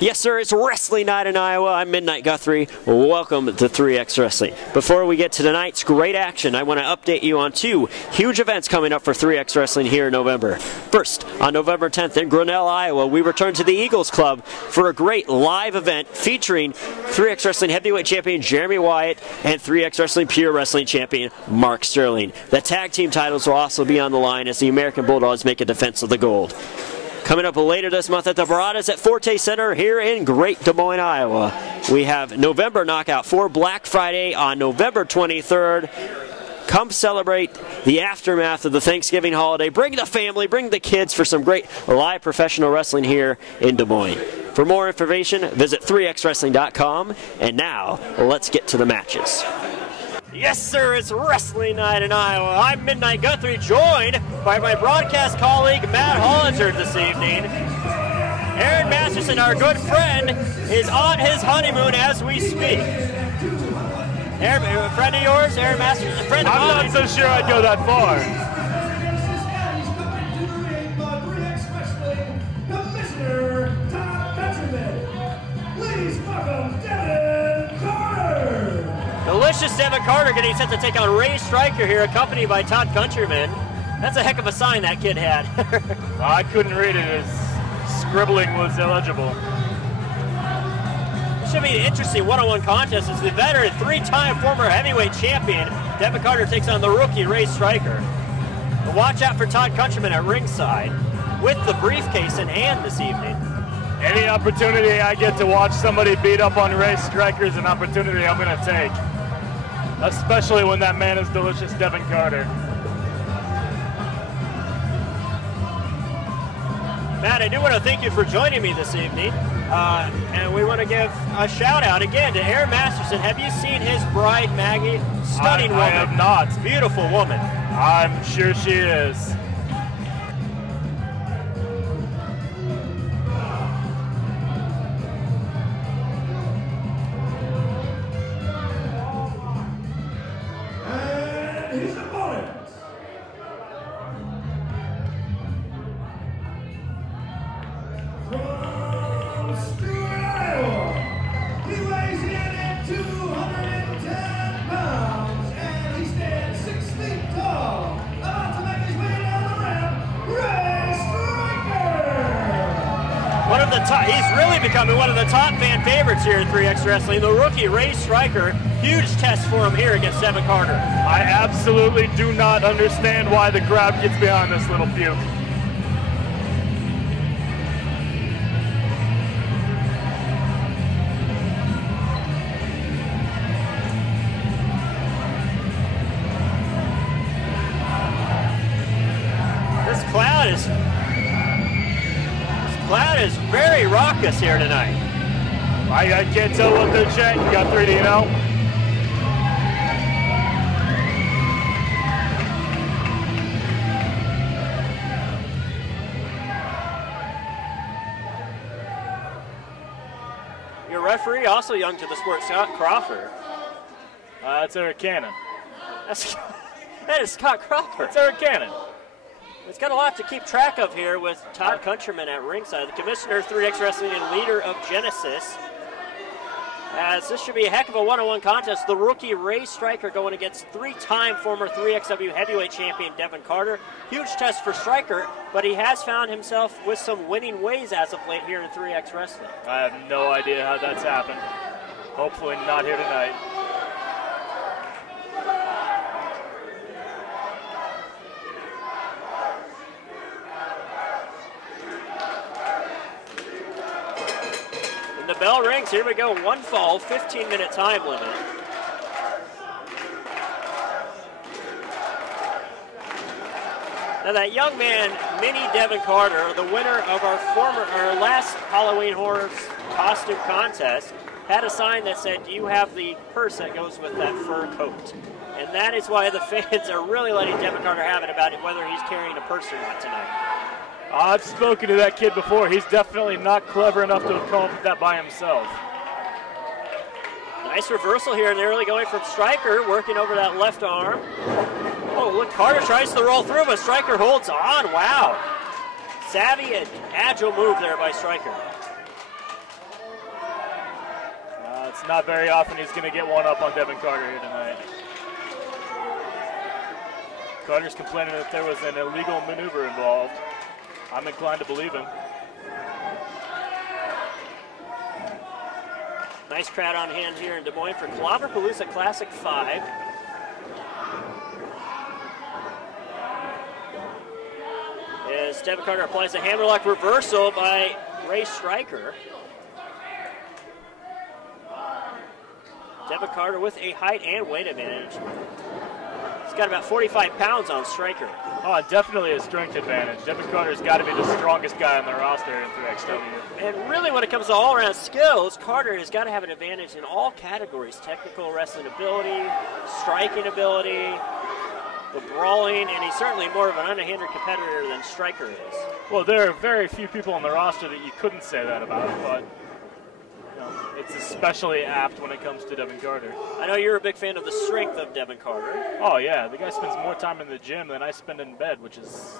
Yes, sir, it's Wrestling Night in Iowa. I'm Midnight Guthrie. Welcome to 3X Wrestling. Before we get to tonight's great action, I want to update you on two huge events coming up for 3X Wrestling here in November. First, on November 10th in Grinnell, Iowa, we return to the Eagles Club for a great live event featuring 3X Wrestling Heavyweight Champion Jeremy Wyatt and 3X Wrestling Pure Wrestling Champion Mark Sterling. The tag team titles will also be on the line as the American Bulldogs make a defense of the gold. Coming up later this month at the Baradas at Forte Center here in Great Des Moines, Iowa, we have November Knockout for Black Friday on November 23rd. Come celebrate the aftermath of the Thanksgiving holiday. Bring the family, bring the kids for some great live professional wrestling here in Des Moines. For more information, visit 3xwrestling.com. And now, let's get to the matches. Yes, sir, it's Wrestling Night in Iowa. I'm Midnight Guthrie, joined by my broadcast colleague, Matt Hollinger, this evening. Aaron Masterson, our good friend, is on his honeymoon as we speak. Aaron, a friend of yours, Aaron Masterson, a friend of mine. I'm not so sure I'd go that far. Please welcome Devon Carter. Delicious Devon Carter getting set to take on Ray Stryker here, accompanied by Todd Countryman. That's a heck of a sign that kid had. I couldn't read it. His scribbling was illegible. This should be an interesting one-on-one contest as the veteran, three-time former heavyweight champion, Devon Carter takes on the rookie Ray Stryker. But watch out for Todd Countryman at ringside with the briefcase in hand this evening. Any opportunity I get to watch somebody beat up on Ray Stryker is an opportunity I'm going to take. Especially when that man is delicious Devon Carter. Matt, I do want to thank you for joining me this evening. And we want to give a shout out again to Aaron Masterson. Have you seen his bride, Maggie? Stunning woman. I have not. Beautiful woman. I'm sure she is. He's really becoming one of the top fan favorites here at 3X Wrestling. The rookie, Ray Stryker, huge test for him here against Devon Carter. I absolutely do not understand why the crowd gets behind this little puke. This crowd is very raucous here tonight. I can't tell what they're chanting. Guthrie, do you know? Your referee, also young to the sport, Scott Crawford. That's Eric Cannon. That is Scott Crawford. That's Eric Cannon. It's got a lot to keep track of here with Todd Countryman at ringside, the commissioner of 3X Wrestling and leader of Genesis. As this should be a heck of a one-on-one contest. The rookie Ray Stryker going against three-time former 3XW heavyweight champion Devon Carter. Huge test for Stryker, but he has found himself with some winning ways as of late here in 3X Wrestling. I have no idea how that's happened. Hopefully not here tonight. The bell rings. Here we go. One fall, 15-minute time limit. Now that young man, Mini Devon Carter, the winner of our last Halloween Horrors costume contest, had a sign that said, "Do you have the purse that goes with that fur coat?" And that is why the fans are really letting Devon Carter have it about it, whether he's carrying a purse or not tonight. I've spoken to that kid before. He's definitely not clever enough to have come up with that by himself. Nice reversal here, and they're really going from Stryker, working over that left arm. Oh, look, Carter tries to roll through, but Stryker holds on. Wow. Savvy and agile move there by Stryker. not very often he's going to get one up on Devon Carter here tonight. Carter's complaining that there was an illegal maneuver involved. I'm inclined to believe him. Nice crowd on hand here in Des Moines for Clobberpalooza Classic 5. As Devon Carter applies a hammerlock reversal by Ray Stryker. Devon Carter with a height and weight advantage. He's got about 45 pounds on Stryker. Oh, definitely a strength advantage. Devon Carter's got to be the strongest guy on the roster in 3XW. And really when it comes to all-around skills, Carter has got to have an advantage in all categories. Technical wrestling ability, striking ability, the brawling, and he's certainly more of an unhindered competitor than Stryker is. Well, there are very few people on the roster that you couldn't say that about, but it's especially apt when it comes to Devon Carter. I know you're a big fan of the strength of Devon Carter. Oh yeah, the guy spends more time in the gym than I spend in bed, which is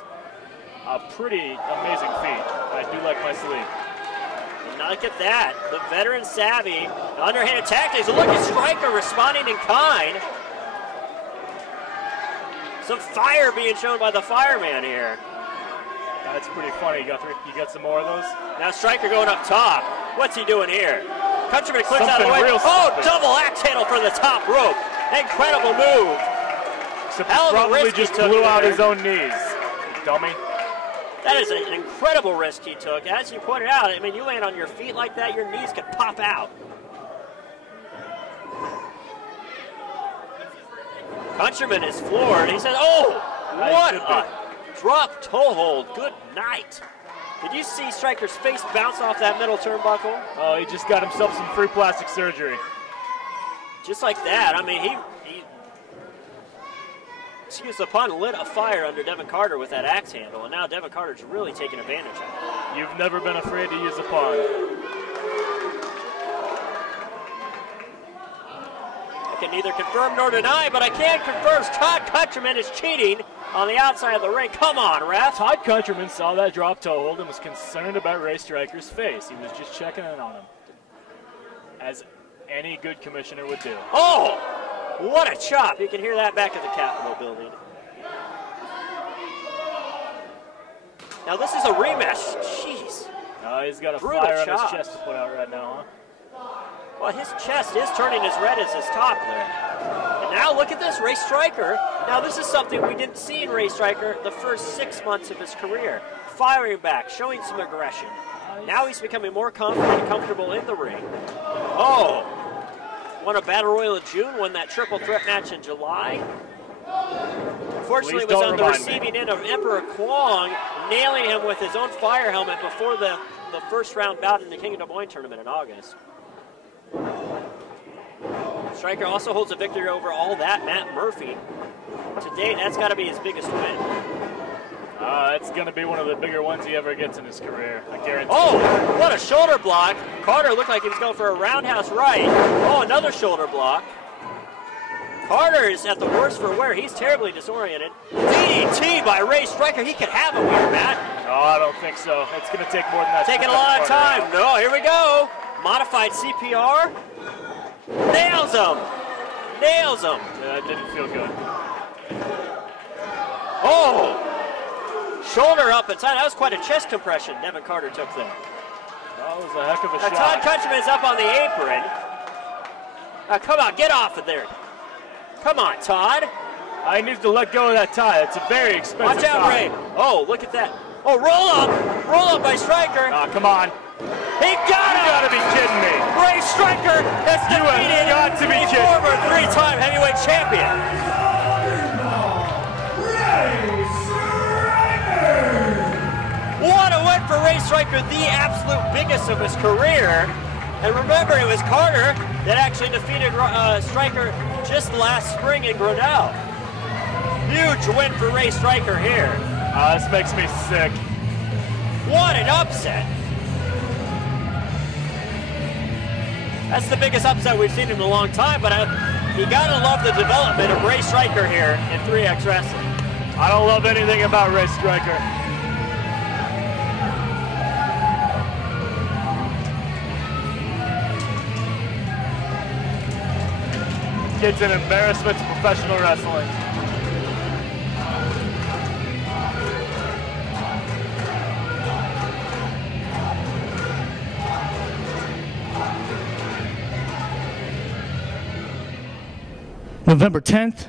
a pretty amazing feat. I do like my sleep. And look at that, the veteran savvy, underhanded tactics. Look at Stryker responding in kind. Some fire being shown by the fireman here. That's pretty funny. You got some more of those? Now Stryker going up top. What's he doing here? Countryman clicks out of the way. Oh, double axe handle for the top rope. Incredible move. Except he probably just blew out his own knees, dummy. That is an incredible risk he took. As you pointed out, I mean, you land on your feet like that, your knees could pop out. Countryman is floored. He says, oh, what a drop toe hold. Good night. Did you see Stryker's face bounce off that middle turnbuckle? Oh, he just got himself some free plastic surgery. Just like that. I mean, he excuse the pun, lit a fire under Devon Carter with that axe handle, and now Devon Carter's really taking advantage of it. You've never been afraid to use a pun. I can neither confirm nor deny, but I can confirm Todd Countryman is cheating on the outside of the ring. Come on, ref. Todd Countryman saw that drop toe hold and was concerned about Ray Stryker's face. He was just checking in on him, as any good commissioner would do. Oh, what a chop. You can hear that back at the Capitol building. Now this is a rematch. Jeez. He's got a brutal fire chop on his chest to put out right now, huh? Well, his chest is turning as red as his top there. And now look at this, Ray Stryker. Now this is something we didn't see in Ray Stryker the first 6 months of his career. Firing back, showing some aggression. Now he's becoming more confident and comfortable in the ring. Oh, won a Battle Royal in June, won that triple threat match in July. Unfortunately, was on the receiving end of Emperor Kwong, nailing him with his own fire helmet before the first round bout in the King of Des Moines tournament in August. Stryker also holds a victory over All That Matt Murphy. To date, that's got to be his biggest win. It's going to be one of the bigger ones he ever gets in his career, I guarantee. Oh, what a shoulder block. Carter looked like he was going for a roundhouse right. Oh, another shoulder block. Carter is at the worst for wear. He's terribly disoriented. DDT by Ray Stryker. He could have him here, Matt. No, I don't think so. It's going to take more than that. Taking a lot of time. No, here we go. Modified CPR. Nails him. Nails him. Yeah, that didn't feel good. Oh. Shoulder up inside. That was quite a chest compression Devon Carter took there. That was a heck of a now, shot. Todd Countryman's up on the apron. Now, come on, get off of there. Come on, Todd. I need to let go of that tie. It's a very expensive Watch out, tie. Ray. Oh, look at that. Oh, roll up. Roll up by Stryker. Come on. He got him. You got to be kidding me. Ray Stryker has defeated the former three-time heavyweight champion. What a win for Ray Stryker, the absolute biggest of his career. And remember, it was Carter that actually defeated Stryker just last spring in Grinnell. Huge win for Ray Stryker here. This makes me sick. What an upset. That's the biggest upset we've seen in a long time, but you gotta love the development of Ray Stryker here in 3X Wrestling. I don't love anything about Ray Stryker. kid's an embarrassment to professional wrestling. November 10th,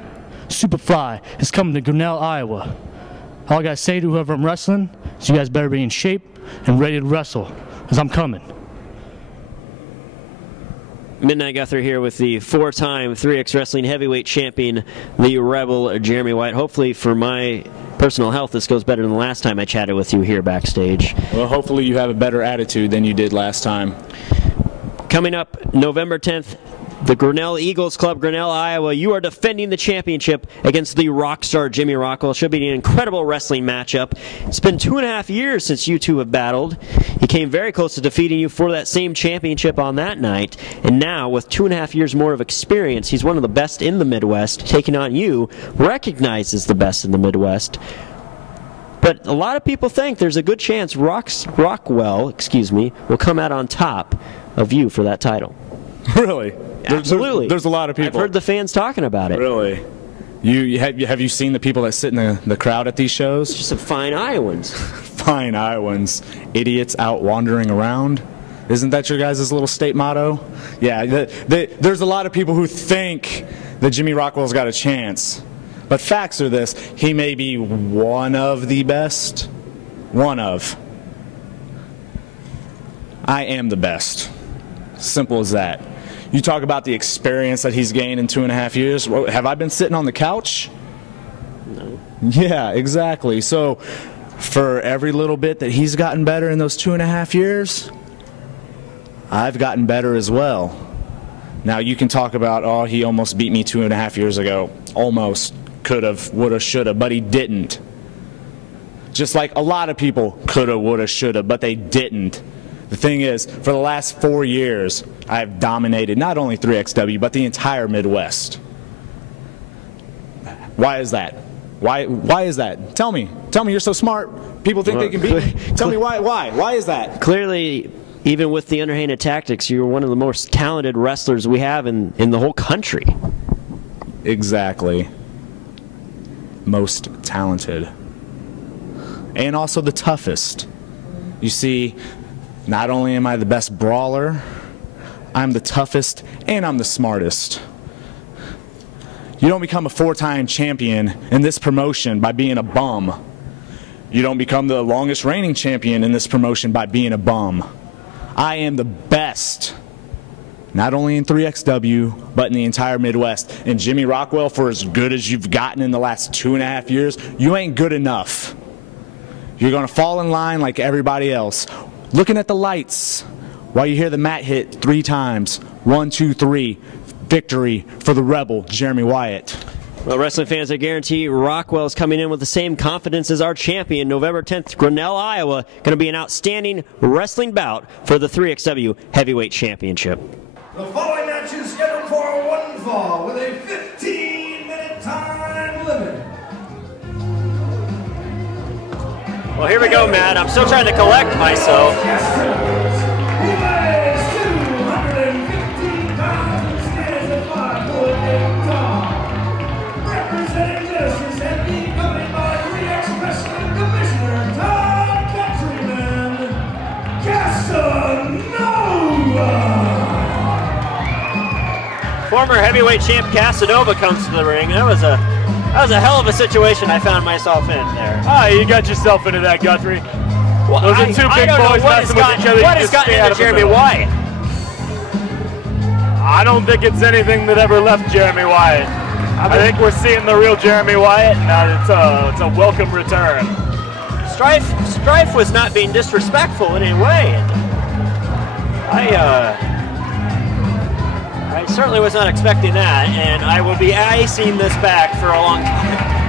Superfly is coming to Grinnell, Iowa. All I gotta say to whoever I'm wrestling is you guys better be in shape and ready to wrestle, because I'm coming. Midnight Guthrie here with the four-time 3X Wrestling heavyweight champion, the Rebel, Jeremy Wyatt. Hopefully for my personal health, this goes better than the last time I chatted with you here backstage. Well, hopefully you have a better attitude than you did last time. Coming up November 10th, the Grinnell Eagles Club, Grinnell, Iowa. You are defending the championship against the rock star Jimmy Rockwell. Should be an incredible wrestling matchup. It's been 2.5 years since you two have battled. He came very close to defeating you for that same championship on that night. And now, with 2.5 years more of experience, he's one of the best in the Midwest. Taking on you, recognized as the best in the Midwest. But a lot of people think there's a good chance Rockwell will come out on top of you for that title. Really? Absolutely. There's a lot of people. I've heard the fans talking about it. Really? Have you seen the people that sit in the crowd at these shows? Just some fine Iowans. Fine Iowans. Idiots out wandering around. Isn't that your guys' little state motto? Yeah, there's a lot of people who think that Jimmy Rockwell's got a chance. But facts are this: he may be one of the best. One of. I am the best. Simple as that. You talk about the experience that he's gained in 2.5 years. Have I been sitting on the couch? No. Yeah, exactly. So for every little bit that he's gotten better in those 2.5 years, I've gotten better as well. Now you can talk about, oh, he almost beat me 2.5 years ago. Almost. Could have, would have, should have, but he didn't. Just like a lot of people could have, would have, should have, but they didn't. The thing is, for the last 4 years, I've dominated not only 3XW, but the entire Midwest. Why is that? Why is that? Tell me, you're so smart. People think they can beat me. Tell me why? Why is that? Clearly, even with the underhanded tactics, you're one of the most talented wrestlers we have in the whole country. Exactly. Most talented. And also the toughest. You see, not only am I the best brawler, I'm the toughest and I'm the smartest. You don't become a 4-time champion in this promotion by being a bum. You don't become the longest reigning champion in this promotion by being a bum. I am the best, not only in 3XW, but in the entire Midwest. And Jimmy Rockwell, for as good as you've gotten in the last 2.5 years, you ain't good enough. You're going to fall in line like everybody else. Looking at the lights while you hear the mat hit 3 times. 1, 2, 3. Victory for the Rebel, Jeremy Wyatt. Well, wrestling fans, I guarantee Rockwell is coming in with the same confidence as our champion. November 10th, Grinnell, Iowa. Going to be an outstanding wrestling bout for the 3XW Heavyweight Championship. The following match is scheduled for one fall with a 15-minute time limit. Well, here we go, Matt. I'm still trying to collect myself. He weighs 215 pounds, stands at 5'8" tall. Representing Genesis and being accompanied by 3X Wrestling Commissioner Todd Countryman, Casanova. Former heavyweight champ Casanova comes to the ring. That was a hell of a situation I found myself in there. Ah, you got yourself into that, Guthrie. Well, Those are two big boys messing with each other. What has gotten into Jeremy Wyatt? I don't think it's anything that ever left Jeremy Wyatt. I think we're seeing the real Jeremy Wyatt, and it's a welcome return. Strife was not being disrespectful in any way. I certainly was not expecting that, and I will be icing this back for a long time.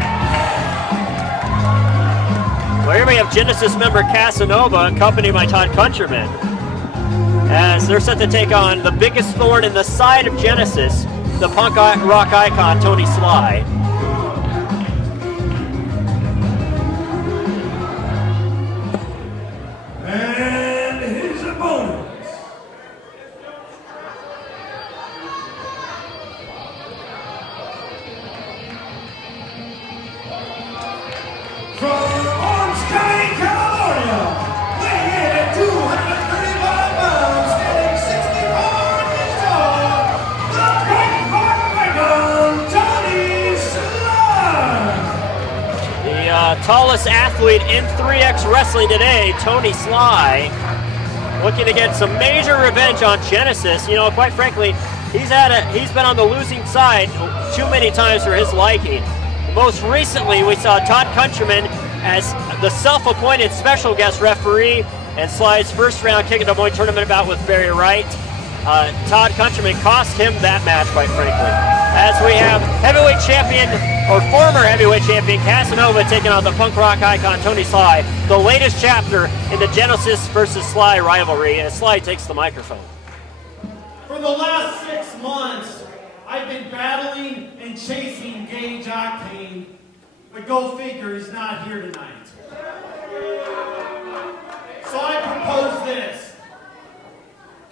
Well, here we have Genesis member Casanova, accompanied by Todd Countryman, as they're set to take on the biggest thorn in the side of Genesis, the punk rock icon, Tony Sly. And his opponents, tallest athlete in 3X Wrestling today, Tony Sly, looking to get some major revenge on Genesis. You know, quite frankly, he's been on the losing side too many times for his liking. Most recently, we saw Todd Countryman as the self-appointed special guest referee and Sly's first round Kick in the Boy tournament bout with Barry Wright. Todd Countryman cost him that match, quite frankly. As we have heavyweight champion, or former heavyweight champion, Casanova taking on the punk rock icon, Tony Sly, the latest chapter in the Genesis versus Sly rivalry, and Sly takes the microphone. For the last 6 months, I've been battling and chasing Gage Octane, but go figure, he's not here tonight. So I propose this.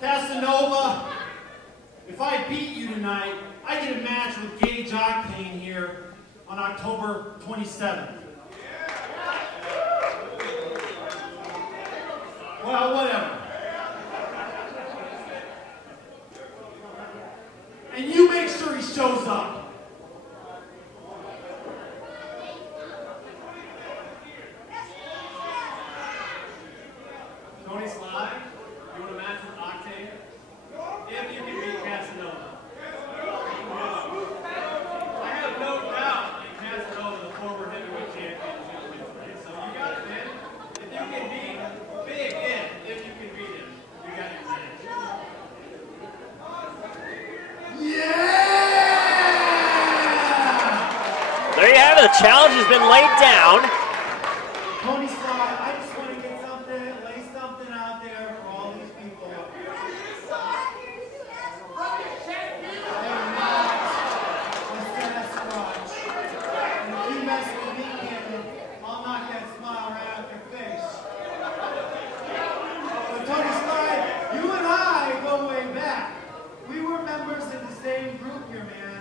Casanova, if I beat you tonight, I get a match with Gage Octane here on October 27th. Well, whatever. And you make sure he shows up. Tony Sly, you want a match with Octane? If you can beat Casanova. I have no doubt that Casanova, the former heavyweight champion, is going to win tonight. So you got it, man. If you can beat Big if you can beat him, you got your match. Yeah! There you have it. The challenge has been laid down. Tony Sly, I just want to get something, lay something out there for all these people. They're not a Sasquatch. And if you mess with me, Cannon, I'll knock that smile right out your face. But Tony Sly, you and I go way back. We were members in the same group here, man.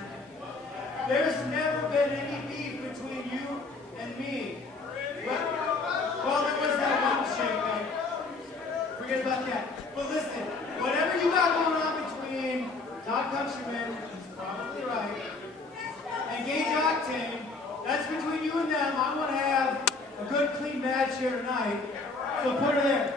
There's never been any beef between you and me. Well, there was that one shake. Forget about that. But listen, whatever you got going on between Todd Countryman, he's probably right, and Gage Octane, that's between you and them. I want to have a good, clean match here tonight. So put her there.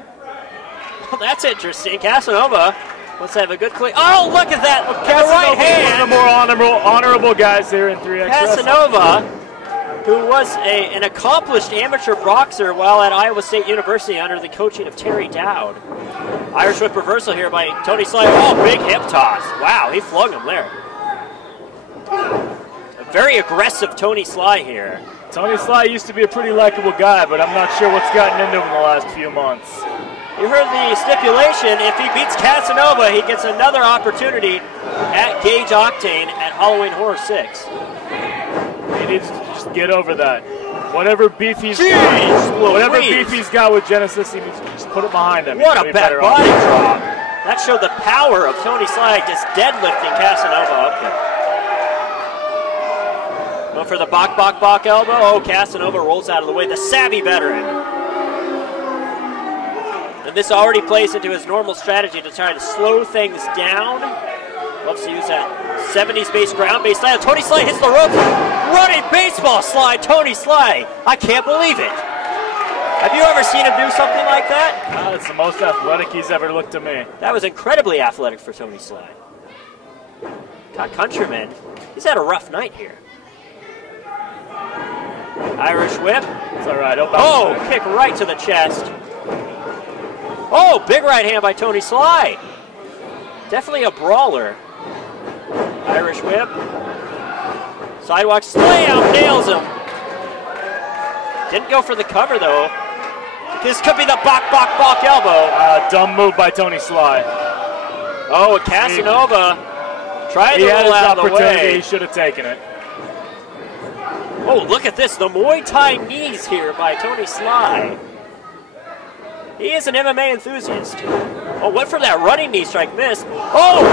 Well, that's interesting. Casanova wants to have a good clean. Oh, look at that! Casanova, right hand. one of the more honorable guys here in 3X Wrestling. Casanova, who was an accomplished amateur boxer while at Iowa State University under the coaching of Terry Dowd. Irish whip reversal here by Tony Sly. Oh, big hip toss. Wow, he flung him there. A very aggressive Tony Sly here. Tony Sly used to be a pretty likable guy, but I'm not sure what's gotten into him in the last few months. You heard the stipulation. If he beats Casanova, he gets another opportunity at Gage Octane at Halloween Horror 6. He needs to just get over that. Whatever beef he's got with Genesis, he needs to just put it behind him. What a back body drop. That showed the power of Tony Sly just deadlifting Casanova up there. Go for the bok elbow. Oh, Casanova rolls out of the way. The savvy veteran. And this already plays into his normal strategy to try to slow things down. Loves to use that 70s base ground base style. Tony Sly hits the ropes. Running baseball slide, Tony Sly. I can't believe it. Have you ever seen him do something like that? It's the most athletic he's ever looked to me. That was incredibly athletic for Tony Sly. Todd Countryman, he's had a rough night here. Irish whip. It's all right. Oh, kick right to the chest. Oh, big right hand by Tony Sly. Definitely a brawler. Irish whip. Sidewalk slam, nails him. Didn't go for the cover though. This could be the bok elbow. Dumb move by Tony Sly. Oh, Casanova tried to roll out of the way. He should have taken it. Oh, look at this. The Muay Thai knees here by Tony Sly. He is an MMA enthusiast. Oh, went for that running knee strike, missed. Oh,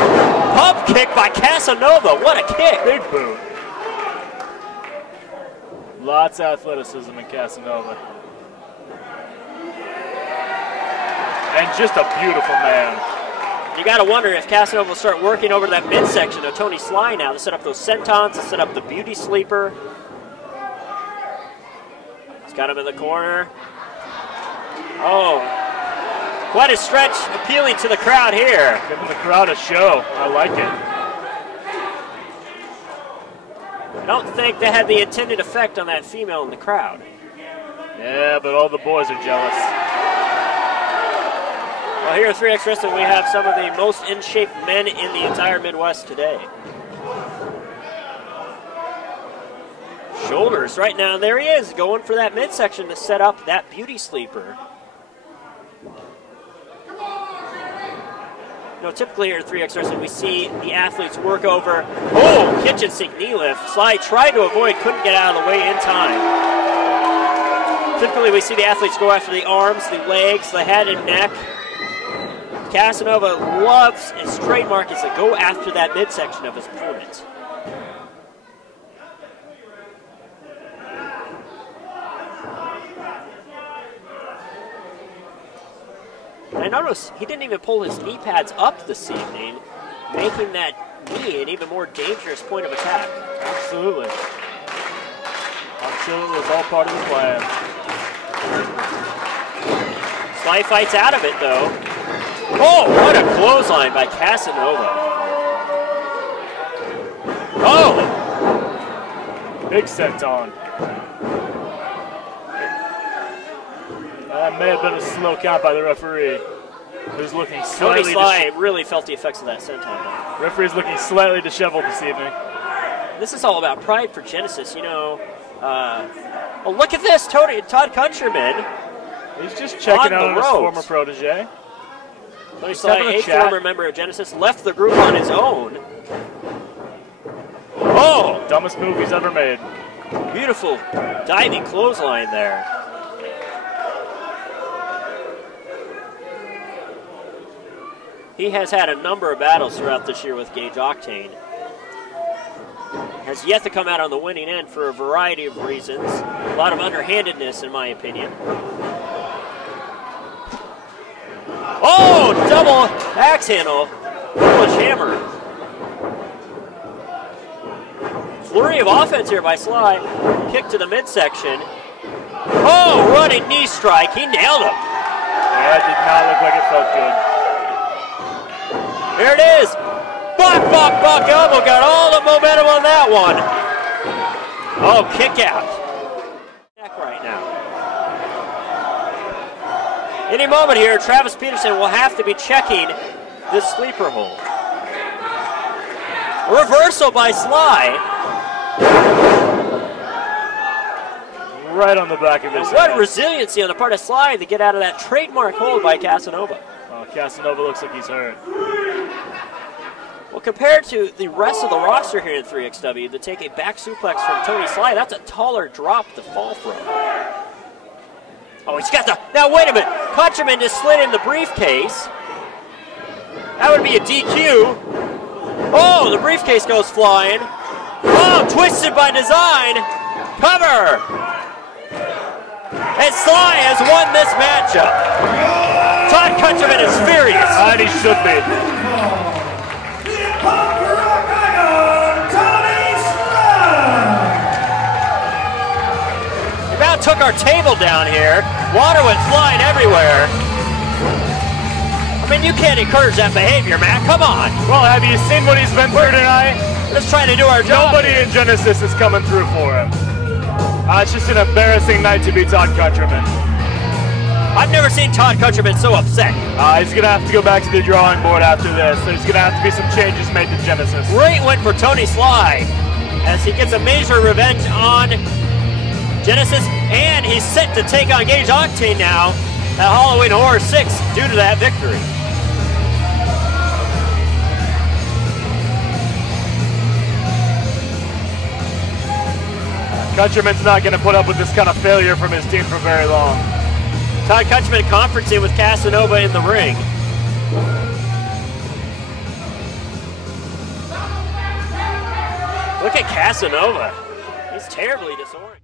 pump kick by Casanova. What a kick. Big boot. Lots of athleticism in Casanova. And just a beautiful man. You got to wonder if Casanova will start working over that midsection of Tony Sly now to set up those sentons, to set up the beauty sleeper. got him in the corner. Oh, quite a stretch, appealing to the crowd here. Giving the crowd a show. I like it. I don't think that had the intended effect on that female in the crowd. Yeah, but all the boys are jealous. Well, here at 3X Wrestling, we have some of the most in-shape men in the entire Midwest today. Shoulders right now, there he is, going for that midsection to set up that beauty sleeper. You know, typically here at 3X Wrestling, we see the athletes work over, oh, kitchen sink knee lift. Sly tried to avoid, couldn't get out of the way in time. Typically, we see the athletes go after the arms, the legs, the head and neck. Casanova loves, his trademark is to go after that midsection of his opponent. And I noticed he didn't even pull his knee pads up this evening, making that knee an even more dangerous point of attack. Absolutely. I'm sure it was all part of the plan. Sly fights out of it, though. Oh, what a clothesline by Casanova. Oh! Big senton. That may have been a slow count by the referee, who's looking Tony slightly... Sly really felt the effects of that senton. Referee's looking slightly disheveled this evening. This is all about pride for Genesis, you know. Oh, look at this, Todd Countryman. He's just checking out on his ropes. former protege. Tony Sly, a former member of Genesis, left the group on his own. Oh! Dumbest move he's ever made. Beautiful diving clothesline there. He has had a number of battles throughout this year with Gage Octane. Has yet to come out on the winning end for a variety of reasons. A lot of underhandedness, in my opinion. Oh, double axe handle. Polish hammer. Flurry of offense here by Sly. Kick to the midsection. Oh, running knee strike. He nailed him. Yeah, it did not look like it felt good. Here it is. Buck elbow. Got all the momentum on that one. Oh, kick out. Right now. Any moment here, Travis Peterson will have to be checking this sleeper hold. Reversal by Sly. Right on the back of his What head. resiliency on the part of Sly to get out of that trademark hold by Casanova. Oh, Casanova looks like he's hurt. Well, compared to the rest of the roster here in 3XW, to take a back suplex from Tony Sly, that's a taller drop to fall from. Oh, he's got the... Now, wait a minute. Countryman just slid in the briefcase. That would be a DQ. Oh, the briefcase goes flying. Oh, twisted by design. Cover. And Sly has won this matchup. Todd Countryman is furious. And he should be. About took our table down here. Water went flying everywhere. I mean, you can't encourage that behavior, Matt. Come on. Well, have you seen what he's been through tonight? We're just trying to do our job. Nobody in Genesis is coming through for him. It's just an embarrassing night to be Todd Countryman. I've never seen Todd Countryman so upset. He's going to have to go back to the drawing board after this. There's going to have to be some changes made to Genesis. Great win for Tony Sly as he gets a major revenge on Genesis, and he's set to take on Gage Octane now at Halloween Horror 6 due to that victory. Countryman's not going to put up with this kind of failure from his team for very long. Todd Countryman conferencing with Casanova in the ring. Look at Casanova. He's terribly disoriented.